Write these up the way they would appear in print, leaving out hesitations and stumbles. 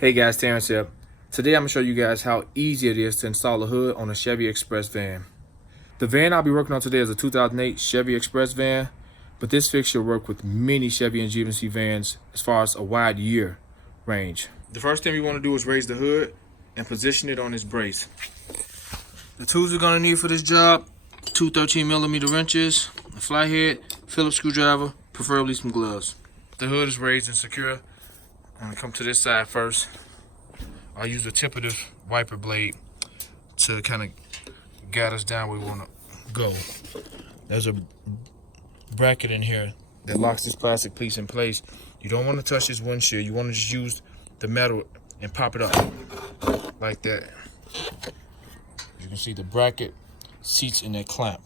Hey guys, Terrence here. Today I'm going to show you guys how easy it is to install a hood on a Chevy Express van. The van I'll be working on today is a 2008 Chevy Express van, but this fix will work with many Chevy and GMC vans as far as a wide year range. The first thing we want to do is raise the hood and position it on this brace. The tools we're going to need for this job: two 13mm wrenches, a flathead, Phillips screwdriver, preferably some gloves. The hood is raised and secure. I'm going to come to this side first. I'll use the tip of this wiper blade to kind of guide us down where we want to go. There's a bracket in here that locks this plastic piece in place. You don't want to touch this windshield. You want to just use the metal and pop it up like that. You can see the bracket seats in that clamp.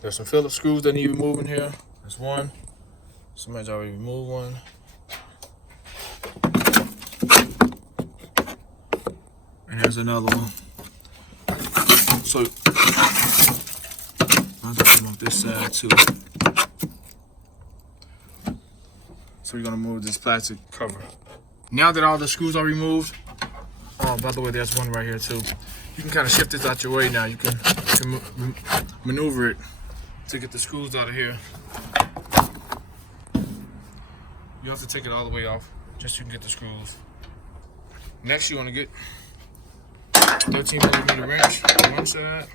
There's some Phillips screws that need removing here. There's one. Somebody's already removed one. And there's another one. So I'll do them on this side too. So we're gonna move this plastic cover. Now that all the screws are removed, oh, by the way, there's one right here too. You can kind of shift this out your way now. You can maneuver it to get the screws out of here. You have to take it all the way off just so you can get the screws. Next, you want to get 13mm wrench on one side.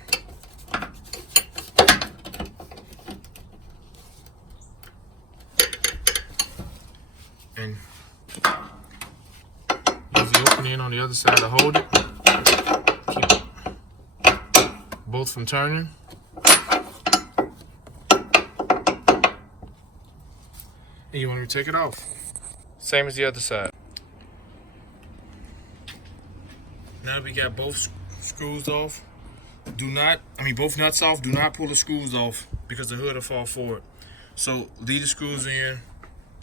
And use the opening on the other side to hold it. Keep both from turning. And you want to take it off. Same as the other side. Now we got both screws off. Both nuts off. Do not pull the screws off because the hood will fall forward. So leave the screws in.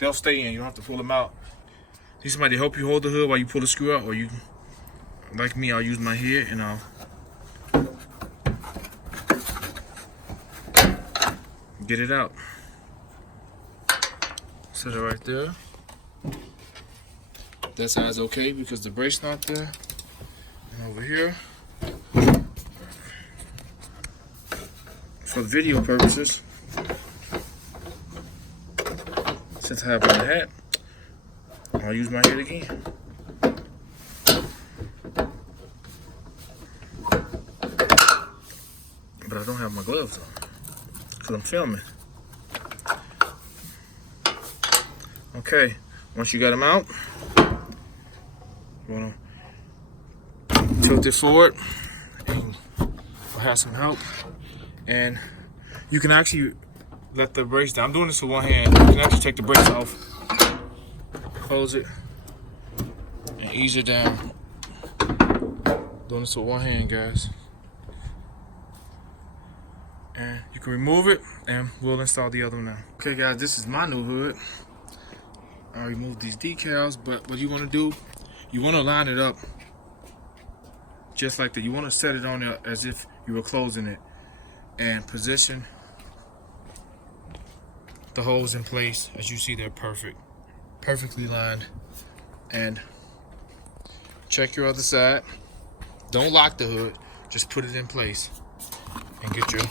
They'll stay in. You don't have to pull them out. Need somebody to help you hold the hood while you pull the screw out, or you, like me, I'll use my head and I'll get it out. Set it right there. That side's okay because the brace not there. And over here, for video purposes, since I have my hat, I'll use my head again. But I don't have my gloves on because I'm filming. Okay, once you got them out, you want to tilt it forward. And we'll have some help. And you can actually let the brace down. I'm doing this with one hand. You can actually take the brace off, close it, and ease it down. Doing this with one hand, guys. And you can remove it, and we'll install the other one now. Okay, guys, this is my new hood. I removed these decals, but what you want to do, you want to line it up just like that. You want to set it on there as if you were closing it and position the holes in place. As you see, they're perfectly lined. And check your other side. Don't lock the hood, just put it in place and get your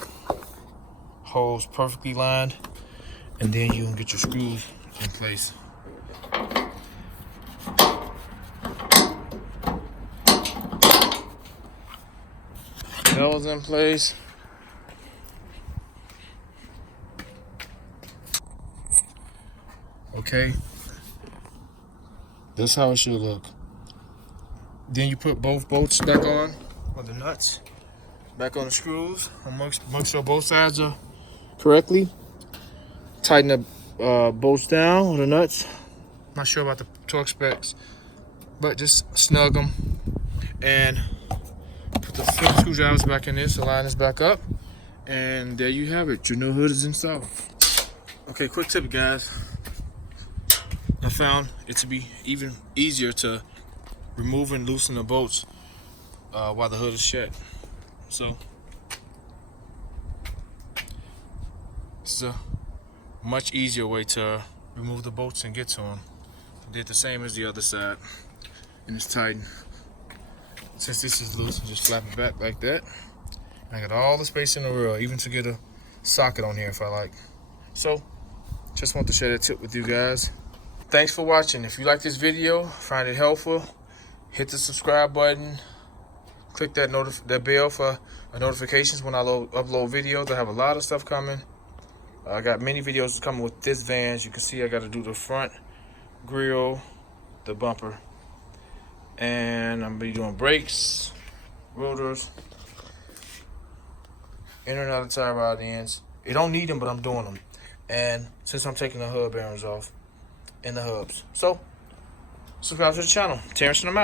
holes perfectly lined, and then you can get your screws in place. That was in place. Okay, that's how it should look. Then you put both bolts back on, or the nuts back on the screws. Make sure both sides are correctly. Tighten the bolts down with the nuts. Not sure about the torque specs, but just snug them and put the Phillips screwdrivers back in this, align this back up, and there you have it. Your new hood is installed. Okay, quick tip, guys. I found it to be even easier to remove and loosen the bolts while the hood is shut. So this is a much easier way to remove the bolts and get to them. Did the same as the other side, and it's tightened. Since this is loose, I just flap it back like that. And I got all the space in the world, even to get a socket on here if I like. So, just want to share that tip with you guys. Thanks for watching. If you like this video, find it helpful, hit the subscribe button. Click that bell for notifications when I upload videos. I have a lot of stuff coming. I got many videos coming with this van. As you can see, I got to do the front grill, the bumper, and I'm gonna be doing brakes, rotors, inner and outer tie rod ends. You don't need them, but I'm doing them. And since I'm taking the hub bearings off and the hubs, so subscribe to the channel. Terrence and I'm out.